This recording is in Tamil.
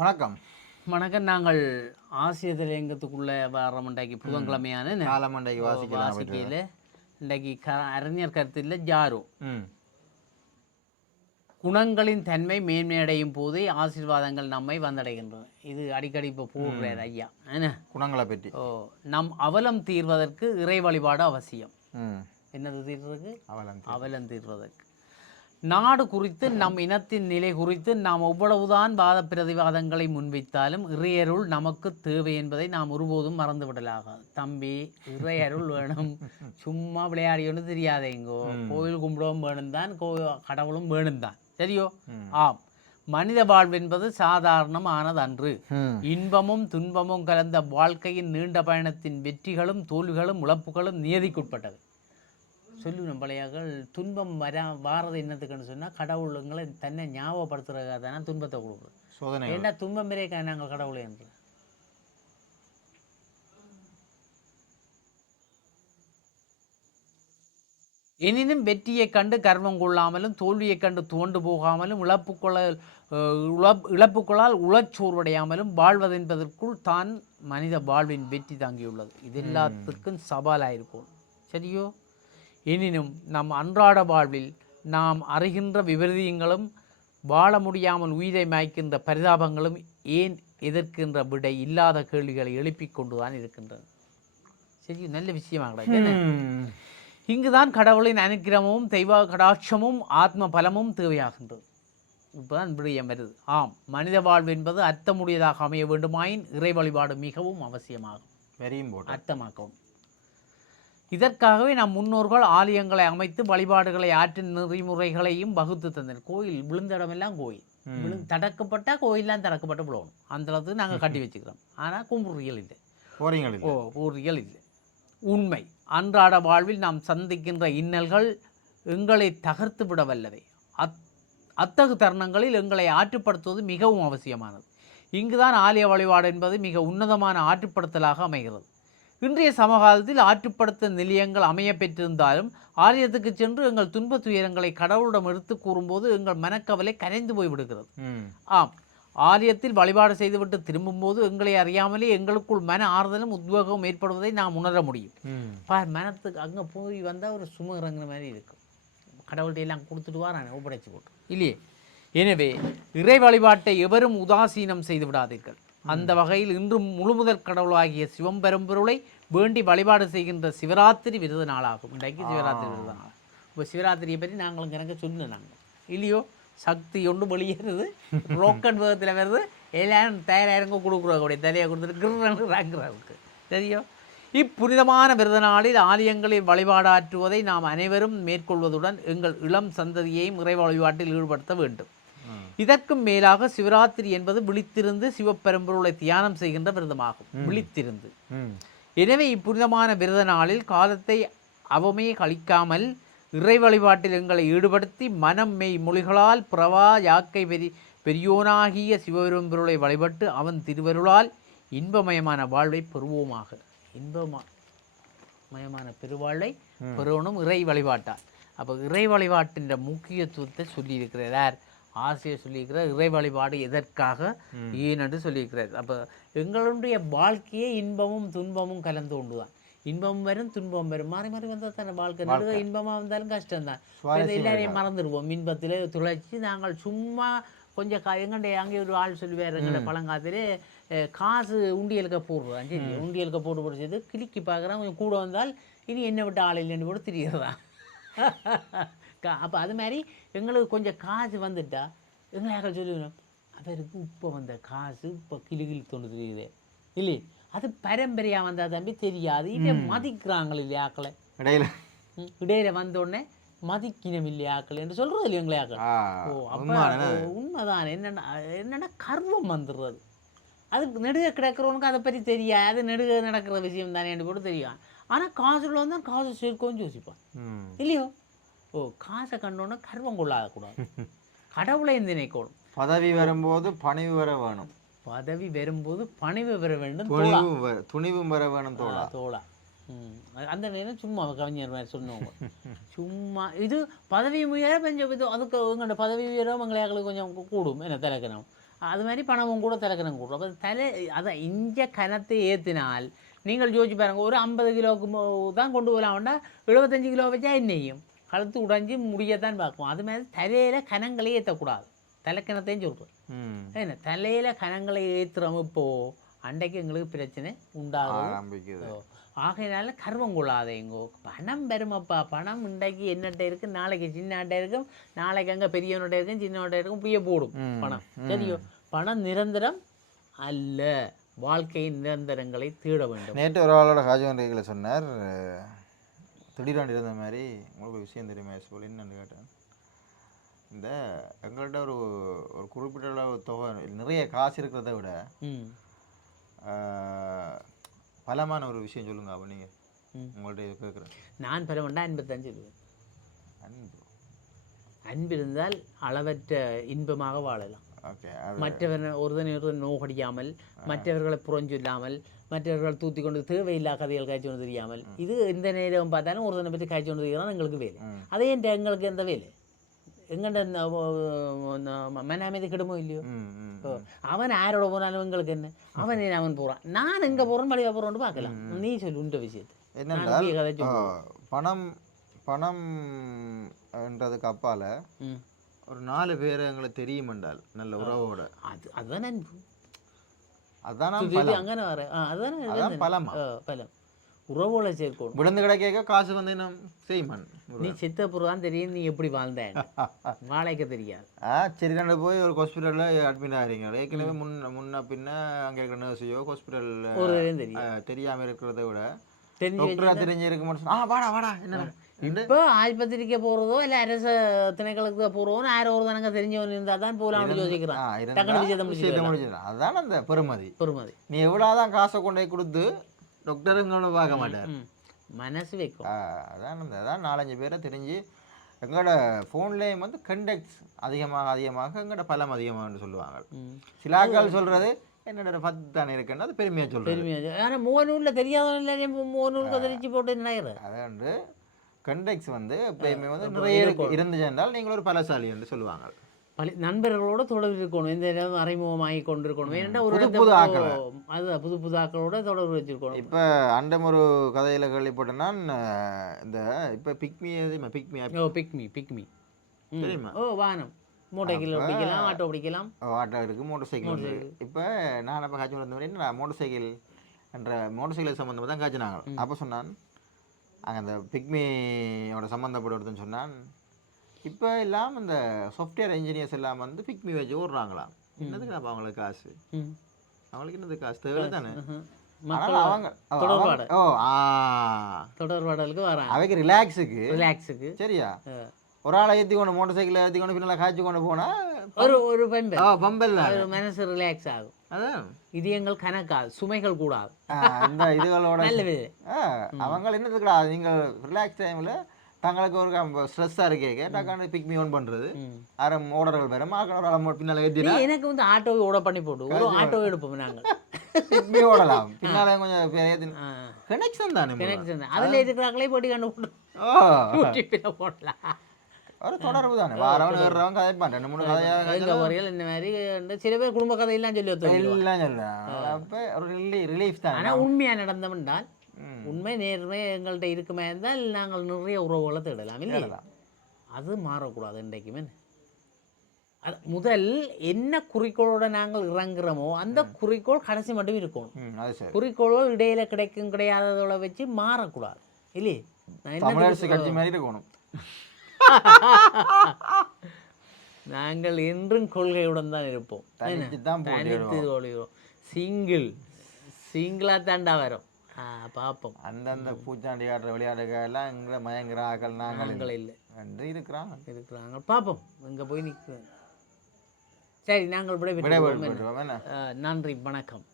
வணக்கம். வணக்கம். நாங்கள் ஆசிய தலையங்கத்துக்குள்ளே வரோம். இன்றைக்கு புதன்கிழமையான காலமண்டைக்கு வாசிக்கையில் இன்றைக்கு அறிஞர் கருத்தில் ஜாரோ குணங்களின் தன்மை மேன்மையடையும் போதே ஆசீர்வாதங்கள் நம்மை வந்தடைகின்றன. இது அடிக்கடி இப்போ போடுறார் ஐயா. என்ன குணங்களை பற்றி? நம் அவலம் தீர்வதற்கு இறை வழிபாடு அவசியம். என்னது தீர்வதற்கு? அவலம் தீர்வதற்கு. நாடு குறித்து நம் இனத்தின் நிலை குறித்து நாம் எவ்வளவுதான் வாத பிரதிவாதங்களை முன்வைத்தாலும் இறையருள் நமக்கு தேவை என்பதை நாம் ஒருபோதும் மறந்துவிடலாகாது. தம்பி, இறையருள் வேணும். சும்மா விளையாடியோன்னு தெரியாதேங்கோ. கோயில் கும்பிடவும் வேணும் தான், கடவுளும் வேணும் தான். சரியோ? ஆம். மனித வாழ்வென்பது சாதாரணமானது அன்று. இன்பமும் துன்பமும் கலந்த வாழ்க்கையின் நீண்ட பயணத்தின் வெற்றிகளும் தோல்விகளும் இழப்புகளும் நியதிக்குட்பட்டது. சொல்லுவோம் பழையாக்கள். துன்பம் வாரது என்னத்துக்குன்னு சொன்னால் கடவுளுங்களை தன்னை ஞாபகப்படுத்துறதுக்காக தானே துன்பத்தை கொடுக்குறோம். ஏன்னா துன்பம் வரைக்கா நாங்கள் கடவுளை என்று. எனினும் வெற்றியை கண்டு கர்வம் கொள்ளாமலும் தோல்வியை கண்டு துவண்டு போகாமலும் இழப்புக்கொள்ளால் உளச்சோர்வடையாமலும் வாழ்வதென்பதற்குள் தான் மனித வாழ்வின் வெற்றி தாங்கியுள்ளது. இது எல்லாத்துக்கும் சவாலாயிருக்கும். சரியோ? எனினும் நம் அன்றாட வாழ்வில் நாம் அறிகின்ற விபரீதங்களும் வாழ முடியாமல் உயிரை மாய்க்கின்ற பரிதாபங்களும் ஏன் எதிர்க்கின்ற விடை இல்லாத கேள்விகளை எழுப்பிக் கொண்டுதான் இருக்கின்றன. சரி, நல்ல விஷயமாக இங்குதான் கடவுளின் அனுக்கிரமும் தெய்வ கடாட்சமும் ஆத்ம பலமும் தேவையாகின்றது. இப்போதான் விடயம் வருது. ஆம், மனித வாழ்வு என்பது அர்த்தமுடையதாக அமைய வேண்டுமாயின் இறை வழிபாடு மிகவும் அவசியமாகும். அர்த்தமாக்கவும். இதற்காகவே நம் முன்னோர்கள் ஆலயங்களை அமைத்து வழிபாடுகளை ஆற்றின் நெறிமுறைகளையும் வகுத்து தந்தனர். கோயில் விழுந்த இடமெல்லாம் கோயில் தடக்கப்பட்டால் கோயிலெலாம் தடக்கப்பட்டு விழுவணும். அந்த அளவுக்கு நாங்கள் கட்டி வச்சுக்கிறோம். ஆனால் கும்புறியல் இல்லை, பூரிகள் இல்லை. உண்மை. அன்றாட வாழ்வில் நாம் சந்திக்கின்ற இன்னல்கள் எங்களை தகர்த்து விட வல்லவை. அத்தகு தருணங்களில் எங்களை ஆற்றுப்படுத்துவது மிகவும் அவசியமானது. இங்குதான் ஆலய வழிபாடு என்பது மிக உன்னதமான ஆற்றுப்படுத்தலாக அமைகிறது. இன்றைய சமகாலத்தில் ஆற்றுப்படுத்த நிலையங்கள் அமைய பெற்றிருந்தாலும் ஆலயத்துக்கு சென்று எங்கள் துன்ப துயரங்களை கடவுளிடம் எடுத்து கூறும்போது எங்கள் மனக்கவலை கரைந்து போய்விடுகிறது. ஆம், ஆலயத்தில் வழிபாடு செய்துவிட்டு திரும்பும்போது எங்களை அறியாமலே எங்களுக்குள் மன ஆறுதலும் உத்வேகமும் ஏற்படுவதை நாம் உணர முடியும். மனத்துக்கு அங்கே போய் வந்தால் ஒரு சும இறங்குற மாதிரி இருக்கும். கடவுள்கிட்ட எல்லாம் கொடுத்துட்டு வாரானே, ஒப்படைச்சி போட்டு இல்லையே. எனவே இறை வழிபாட்டை எவரும் உதாசீனம் செய்து விடாதீர்கள். அந்த வகையில் இன்றும் முழுமுதற் கடவுளாகிய சிவம்பெரும்பொருளை வேண்டி வழிபாடு செய்கின்ற சிவராத்திரி விருது நாளாகும். இன்றைக்கு சிவராத்திரி விருது நாள். இப்போ சிவராத்திரியை பற்றி நாங்களும் எனக்கு சொன்னோம். நாங்கள் இல்லையோ, சக்தி ஒன்று வெளியேறுது, ரோக்கன் வேகத்தில் வருது, எல்லாரும் தயாராக கொடுக்குறவங்களுடைய தலையை கொடுத்துட்டு கிருன்னு ராங்கிறாருக்கு. தெரியும். இப்புனிதமான விருது நாளில் ஆலயங்களில் வழிபாடாற்றுவதை நாம் அனைவரும் மேற்கொள்வதுடன் எங்கள் இளம் சந்ததியையும் இறை வழிபாட்டில் ஈடுபடுத்த வேண்டும். இதற்கும் மேலாக சிவராத்திரி என்பது விழித்திருந்து சிவபெரும்பொருளை தியானம் செய்கின்ற விரதமாகும். விழித்திருந்து. எனவே இப்புனிதமான விரத நாளில் காலத்தை அவமே கழிக்காமல் இறை வழிபாட்டில் எங்களை ஈடுபடுத்தி மனம் மெய் மொழிகளால் பிரவா யாக்கை பெரியோனாகிய சிவபெரும்பொருளை வழிபட்டு அவன் திருவருளால் இன்பமயமான வாழ்வை பெறுவோமாக. இன்பமயமான பெருவாழ்வை பெறுவனும் இறை வழிபாட்டால். அப்போ இறை வழிபாட்டின் முக்கியத்துவத்தை சொல்லியிருக்கிறார். ஆசிரியர் சொல்லியிருக்கிறார். இறை வழிபாடு எதற்காக ஏனென்று சொல்லியிருக்கிறார். அப்போ எங்களுடைய வாழ்க்கையே இன்பமும் துன்பமும் கலந்து கொண்டு தான். இன்பமும் வரும் துன்பமும் வரும், மாறி மாறி வந்தால் தானே வாழ்க்கை. நடுவே இன்பமாக வந்தாலும் கஷ்டம்தான். எல்லாரையும் மறந்துடுவோம். இன்பத்தில் துளைச்சி நாங்கள் சும்மா கொஞ்சம் எங்கள்கிட்ட அங்கே ஒரு ஆள் சொல்லுவார். எங்கள்ட பழங்காலத்திலே காசு உண்டியலுக்க போடுறான். சரி, உண்டியலுக்க போட்டு பிடிச்சது கிளிக்கி பார்க்குறான். கொஞ்சம் கூட வந்தால் இனி என்ன விட்டு ஆள் இல்லைன்னு கூட தெரியுறதான். அப்போ அது மாதிரி எங்களுக்கு கொஞ்சம் காசு வந்துட்டா எங்களாக சொல்லுவோம், அவருக்கு இப்போ வந்த காசு இப்போ கிளி தோண்டு தெரியுது இல்லை. அது பரம்பரையாக வந்தால் தம்பி தெரியாது. இதை மதிக்கிறாங்களே இல்லையா ஆக்களை. இடையில வந்தோடனே மதிக்கினம் இல்லையா ஆக்கள் என்று சொல்கிறது இல்லை எங்களே ஆக்கள். ஓ, அப்போ உண்மைதான். என்னென்னா கர்வம் வந்துடுறது. அது நெடுக கிடக்கிறவனுக்கு அதை பற்றி தெரியாது. அது நெடுக நடக்கிற விஷயம் தானே என்று கூட தெரியும். ஆனால் காசுல வந்தால் காசு சேர்க்கவும் யோசிப்பான் இல்லையோ. ஓ, காசை கண்டோன்னா கர்வம் கொள்ளாதக்கூடாது. கடவுளை நினைக்கணும். பதவி வரும்போது பணிவு வர வேணும். பதவி வரும்போது பணிவு வர வேண்டும், துணிவும் வர வேணும். தோழா. அந்த நேரம் சும்மா கவிஞர் மாதிரி சொன்னவங்க சும்மா இது பதவி உயர கொஞ்சம் இது அதுக்கு உங்களோட பதவி உயரம் எங்களுக்கு கொஞ்சம் கூடும் என்ன திறக்கணும். அது மாதிரி பணமும் கூட தலைக்கணம் கூடும். அப்போ அதான் இஞ்ச கனத்தை ஏற்றினால் நீங்கள் யோசிச்சு பாருங்க, ஒரு 50 கிலோவுக்கு தான் கொண்டு போகலாம்னா 75 கிலோ வச்சா என்னையும் கழுத்து உடைஞ்சி முடியத்தான் பார்க்கும். அது மாதிரி தலையில் கனங்களே ஏற்றக்கூடாது, தலைக்கணத்தையும் சொல்கிறோம். என்ன தலையில் கனங்களை ஏற்றுறோம் இப்போது அன்றைக்கு எங்களுக்கு பிரச்சனை உண்டாகும். ஆகையினால கர்வம் கொள்ளாதேங்கோ. பணம் பெருமப்பா, பணம் இன்றைக்கு என்னட்ட இருக்குது, நாளைக்கு சின்னாட்ட இருக்கும், நாளைக்கு அங்கே பெரியவனோட இருக்கும், சின்னவன்கிட்ட இருக்கும், புரிய போடும் பணம். சரியோ, பணம் நிரந்தரம் அல்ல, வாழ்க்கையின் நிரந்தரங்களை தேட வேண்டும். நேற்று ஒரு ஆளோட காஜகண்டிகளை சொன்னார், திடீராண்டு இருந்த மாதிரி உங்களுக்கு விஷயம் தெரியுமா சொல்லி என்னன்னு கேட்டேன். இந்த எங்கள்கிட்ட ஒரு ஒரு குறிப்பிட்ட அளவு தொகை நிறைய காசு இருக்கிறத விட பலமான ஒரு விஷயம் சொல்லுங்க. அப்போ நீங்கள் உங்கள்கிட்ட கேட்குறேன். நான் பலமண்டா 55 அன்பு இருந்தால் அளவற்ற இன்பமாக வாழலாம். ஒருதன் நோகடியாமல், மற்றவர்களை புறஞ்சொல்லாமல், மற்றவர்கள் தூத்தி கொண்டு தேவையில்லா கதைகள் காய்ச்சி கொண்டு தெரியாமல், இது எந்த நேரம் பார்த்தாலும் ஒருதனை பற்றி காய்ச்சி கொண்டு தெரியாமல் எங்களுக்கு வேலை. அதே எங்களுக்கு எந்த வேலை? எங்கள்ட மனாமதி கிடமோ இல்லையோ, அவன் யாரோட போனாலும் எங்களுக்கு என்ன, அவன் அவன் போகிறான், நான் எங்கே போகிறேன் மளிகை போகிறோன்னு பார்க்கலாம். நீ சொல்லு உண்ட விஷயத்தை. என்னென்றால் பணம் பணம் என்றதுக்கு அப்பால் ஒரு 4 பேர் எங்களுக்கு தெரியும் என்றால் நல்ல உறவோட, அதுதான் அன்பு. அதான் அங்கே வர அதுதான் பலமா பலம். உறவோட சேர்க்கணும். விழுந்து கிடைக்க காசு வந்து நம்ம செய்யமான். நீ சித்தப்புறம் தெரியும் நீ எப்படி வாழ்ந்தேன், வாழைக்க தெரியாது. சரி, ரெண்டு போய் ஒரு ஹாஸ்பிட்டலில் அட்மிட் ஆகிறீங்க. ஏற்கனவே முன்ன பின்ன அங்கே இருக்கிற நர்ஸையோ ஹாஸ்பிட்டலில் தெரியாமல் இருக்கிறத விட டாக்டரா தெரிஞ்சிருக்க மாட்டோம். வாடா வாடா என்ன இப்போ ஆஸ்பத்திரிக்கு போகிறதோ இல்லை அரசு திணைக்களுக்கு போகிறோன்னு யாரோ ஒரு தனங்க தெரிஞ்சவன் இருந்தால் தான் போகலாம்னு யோசிக்கிறான். அதுதான் அந்த பெருமதி. நீ எவ்வளோதான் காசை கொண்டு போய் கொடுத்து டாக்டருங்க பார்க்க மாட்டார், மனசு வைக்கும். அதான் 4-5 பேரை தெரிஞ்சு எங்களோட ஃபோன்லேயும் வந்து கண்டக்ட்ஸ் அதிகமாக எங்களோட பலம் அதிகமாகனு சொல்லுவாங்க. சில ஆட்கள் சொல்கிறது என்னோட 10 தானே இருக்குன்னு அது பெருமையாக சொல்கிறேன். ஆனால் மூவனூரில் தெரியாதவங்க மூவனூருக்கு தெரிஞ்சு போட்டு என்ன அதாவது கண்டக்ட்ஸ் வந்து எப்பயுமே வந்து நிறைய இருந்துச்சு என்றால் நீங்கள் ஒரு பலசாலி என்று சொல்லுவாங்க. நண்பர்களோட தொடர்பு இருக்கணும், எந்த நேரம் அறிமுகமாகி கொண்டிருக்கணும். ஏன்னா ஒரு புது ஆக்கள், அதுதான் புது ஆக்களோட தொடர்பு வச்சிருக்கணும். இப்போ அண்டம் ஒரு கதையில் கேள்விப்பட்டேன்னா இந்த இப்போ பிக்மி தெரியுமா? வானம் மோட்டர் பிடிக்கலாம், ஆட்டோ பிடிக்கலாம். ஆட்டோ இருக்குது, மோட்டர் சைக்கிள் இருக்குது. இப்போ நான் இப்போ காய்ச்சி வந்த மோட்டர் சைக்கிள் என்ற மோட்டர் சைக்கிள் சம்மந்தமாக தான் காய்ச்சினாங்க. அப்போ சொன்னான் அங்கே அந்த பிக்மியோட சம்மந்தப்பட்ட சொன்னான், இப்போ எல்லாம் இந்த சாஃப்ட்வேர் இன்ஜினியர்ஸ் எல்லாம் வந்து பிக்மி வச்சு ஓடுறாங்களாம். என்னதுக்கு அப்போ அவங்களுக்கு காசு, அவங்களுக்கு என்னது காசு தேவை தானே. அவங்க தொடர்பாடலுக்கு வராங்க, அவைக்கு ரிலாக்ஸுக்கு சரியா. ஒரு ஆளை ஏற்றி கொண்டு மோட்டர் சைக்கிளை ஏற்றி கொண்டு பின்னால் காய்ச்சி கொண்டு போனால் ஒரு பம்பல் மனசு ரிலாக்ஸ் ஆகும். அதான் இதயங்கள் கணக்காது, சுமைகள் கூடாது. இந்த இதுகளோட அவங்க என்னதுக்குடா நீங்கள் ரிலாக்ஸ் டைமில் தங்களுக்கு ஒரு ஸ்ட்ரெஸ்ஸாக இருக்கே டக்கான பிக்மி ஓன் பண்ணுறது. அரை ஓடர்கள் வேறு மாக்கணும் பின்னால் ஏற்றினா எனக்கு வந்து ஆட்டோவை ஓட பண்ணி போட்டு ஒரு ஆட்டோ எடுப்போம் நாங்கள். பிக்மி ஓடலாம், பின்னால கொஞ்சம் கனெக்ஷன் தானே, அதில் இருக்கிறாங்களே போட்டி கண்டு போட்டு போடலாம். ஒரு தொடர்பு தானே, வாரவன் வேறவங்க கதை பண்ணுறேன் 2-3 கதையாக இந்த மாதிரி சில பேர் குடும்ப கதையெல்லாம் சொல்லி எல்லாம் சொல்கிறேன். அப்போ ஒரு ரிலீஃப் தான். ஆனால் உண்மையாக நடந்தவன்தான், உண்மை நேர்மை எங்கள்கிட்ட இருக்குமே இருந்தால் நாங்கள் நிறைய உறவுகளை தேடலாம் இல்லையா. அது மாறக்கூடாது இன்றைக்குமே. முதல் என்ன குறிக்கோளோட நாங்கள் இறங்குறோமோ அந்த குறிக்கோள் கடைசி மட்டும் இருக்கணும். குறிக்கோளோடு இடையில கிடைக்கும் கிடையாததோட வச்சு மாறக்கூடாது இல்லையே. தமிழரசு கட்சி மாதிரி இருக்கணும். நாங்கள் என்றும் கொள்கையுடன் தான் இருப்போம். சிங்கிளா தாண்டா வரும் பார்ப்போம். அந்தந்த பூச்சாண்டி ஆடுற விளையாடுகள் எல்லாம் எங்களை மயங்குறார்கள், நாங்கள் இல்லை என்று இருக்கிறாங்க. பார்ப்போம் இங்கே போய் நிற்கிறேன். சரி, நாங்கள் விட நன்றி, வணக்கம்.